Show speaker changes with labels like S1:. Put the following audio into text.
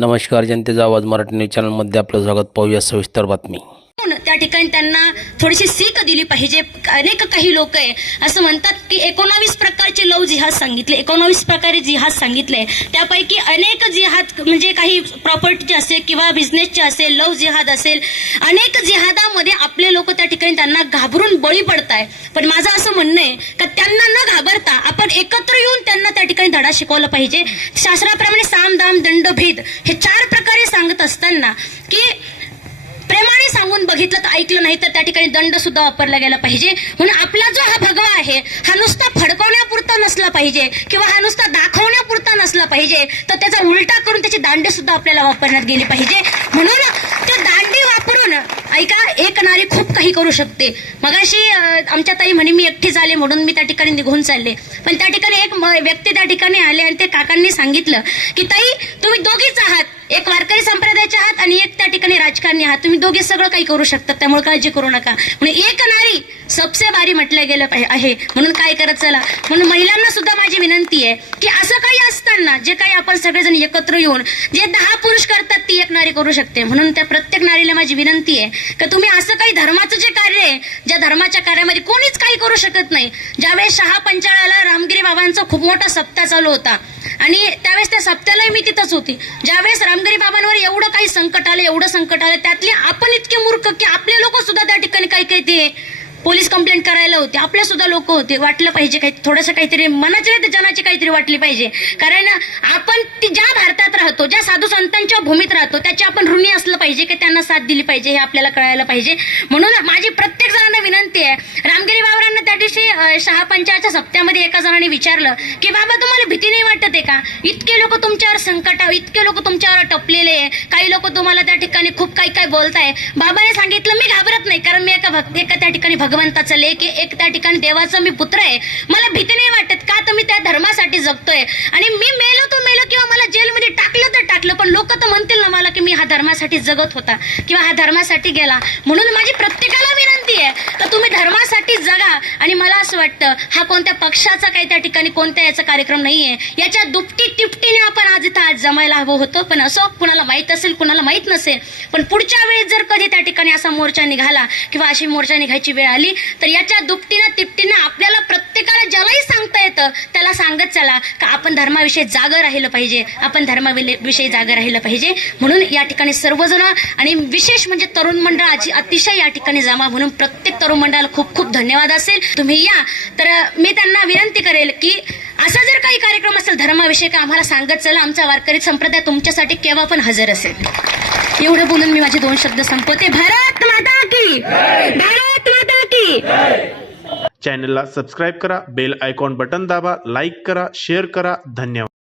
S1: नमस्कार जनतेचा आवाज मराठी न्यूज चॅनलमध्ये आपलं स्वागत. पाहूया सविस्तर बातमी.
S2: त्या ठिकाणी त्यांना थोडीशी सीख दिली पाहिजे. अनेक काही लोक आहे. असं म्हणतात की एकोणावीस प्रकारचे लव जिहाद सांगितले. एकोणावीस प्रकारे जिहाद सांगितले. त्यापैकी अनेक जिहाद म्हणजे काही प्रॉपर्टीचे असेल किंवा बिझनेसचे असेल लव जिहाद असेल अनेक जिहादामध्ये आपले लोक त्या ठिकाणी त्यांना घाबरून बळी पडताय. पण माझं असं म्हणणं आहे का त्यांना न घाबरता आपण एकत्र मुलांना शिकवलं पाहिजे. शास्त्राप्रमाणे साम दाम दंड भेद हे चार प्रकारे सांगत असताना की प्रेमाने सांगून बघितलं तर ऐकलं नाही तर त्या ठिकाणी दंड सुद्धा वापरला गेला पाहिजे. म्हणून आपला जो हा भगवा आहे हा नुसता फडकवण्यापुरता नसला पाहिजे किंवा हा नुसता दाखवण्यापुरता नसला पाहिजे तर त्याचा उलटा करून त्याची दांडे सुद्धा आपल्याला वापरण्यात गेली पाहिजे. म्हणून त्या पण ऐका एक नारी खूप काही करू शकते. मगाशी आमच्या ताई म्हणे मी एकटी झाले म्हणून मी त्या ठिकाणी निघून चालले. पण त्या ठिकाणी एक म- व्यक्ती त्या ठिकाणी आले आणि ते काकांनी सांगितलं की ताई तुम्ही दोघीच आहात. एक वारकरी संप्रदायाच्या आहात आणि एक त्या ठिकाणी राजकारणी आहात. तुम्ही दोघे सगळं काही करू शकतात त्यामुळे काळजी करू नका. म्हणून एक नारी सबसे भारी म्हटलं गेलं आहे. म्हणून काय करत चला. म्हणून महिलांना सुद्धा माझी विनंती आहे की असं काही असताना जे काही आपण सगळेजण एकत्र येऊन जे दहा पुरुष करतात ती एक नारी करू शकते. म्हणून त्या प्रत्येक नारीला माझी विनंती आहे की तुम्ही असं काही धर्माचं जे कार्य आहे ज्या धर्माच्या कार्यामध्ये कोणीच काही करू शकत नाही. ज्यावेळेस शहा पंचाळाला रामगिरी बाबांचा खूप मोठा सप्ताह चालू होता आणि त्यावेळेस त्या सप्त्यालाही मी तिथंच होती. ज्यावेळेस रामगिरी बाबांवर एवढं काही संकट आलं एवढं संकट आलं त्यातले आपण इतके मूर्ख की आपले लोक सुद्धा त्या ठिकाणी काही काही ते पोलीस कंप्लेंट करायला होते. आपल्या सुद्धा लोक होते. वाटलं पाहिजे काही थोडंसं काहीतरी मनाचे नाही तर जनाची काहीतरी वाटली पाहिजे. कारण आपण ती ज्या भारतात राहतो ज्या साधू संतांच्या भूमीत राहतो त्याची आपण ऋणी असलं पाहिजे की त्यांना साथ दिली पाहिजे हे आपल्याला कळायला पाहिजे. म्हणून माझी प्रत्येक जणांना विनंती आहे रामगिरी बाबा त्या दिवशी शहा सप्त्यामध्ये एका जणाने विचारलं की बाबा तुम्हाला भीती नाही वाटत आहे का? इतके लोक तुमच्यावर संकट इतके लोक तुमच्यावर टपलेले आहे. काही लोक तुम्हाला त्या ठिकाणी खूप काही काही बोलताय बाबाने सांगितलं मी घाबरत नाही कारण मी एका भक्त एका त्या ठिकाणी भगवंताचं लेख आहे. एक त्या ठिकाणी देवाचं मी पुत्र आहे. मला भीती नाही वाटत का तर मी त्या धर्मासाठी जगतोय? आणि मी मेलो तो मेलो किंवा मला जेलमध्ये टाक पण लोक तर म्हणतील ना मला की मी हा धर्मासाठी जगत होता किंवा हा धर्मासाठी गेला. म्हणून माझी प्रत्येकाला विनंती आहे तर तुम्ही धर्मासाठी जगा आणि मला असं वाटतं हा कोणत्या पक्षाचा काही त्या ठिकाणी कोणत्या याचा कार्यक्रम नाहीये. याच्या दुपटी तिपटीने आपण आज इथं आज जमायला हवं होतं पण असं कुणाला माहीत असेल कुणाला माहीत नसेल. पण पुढच्या वेळेस जर कधी त्या ठिकाणी असा मोर्चा निघाला किंवा अशी मोर्चा निघायची वेळ आली तर याच्या दुपटीनं तिपटीनं आपल्याला प्रत्येकाला ज्यालाही सांगता येतं त्याला सांगत चला का आपण धर्माविषयी जागं राहिलं पाहिजे आपण धर्माविषयी जागं राहिलं पाहिजे. म्हणून या ठिकाणी सर्वजण आणि विशेष म्हणजे तरुण मंडळाची अतिशय या ठिकाणी जमा म्हणून प्रत्येक तरुण मंडळाला खूप खूप धन्यवाद असेल. तुम्ही या. तर मी त्यांना विनंती करेल की असा जर काही कार्यक्रम असेल धर्माविषयी का आम्हाला सांगत चला आमचा वारकरी संप्रदाय तुमच्यासाठी केव्हा पण हजर असेल. एवढं बोलून मी माझे दोन शब्द संपवते. भारत माता की! भारत माता की!
S3: चॅनलला सबस्क्राईब करा बेल आयकॉन बटन दाबा लाईक करा शेअर करा. धन्यवाद.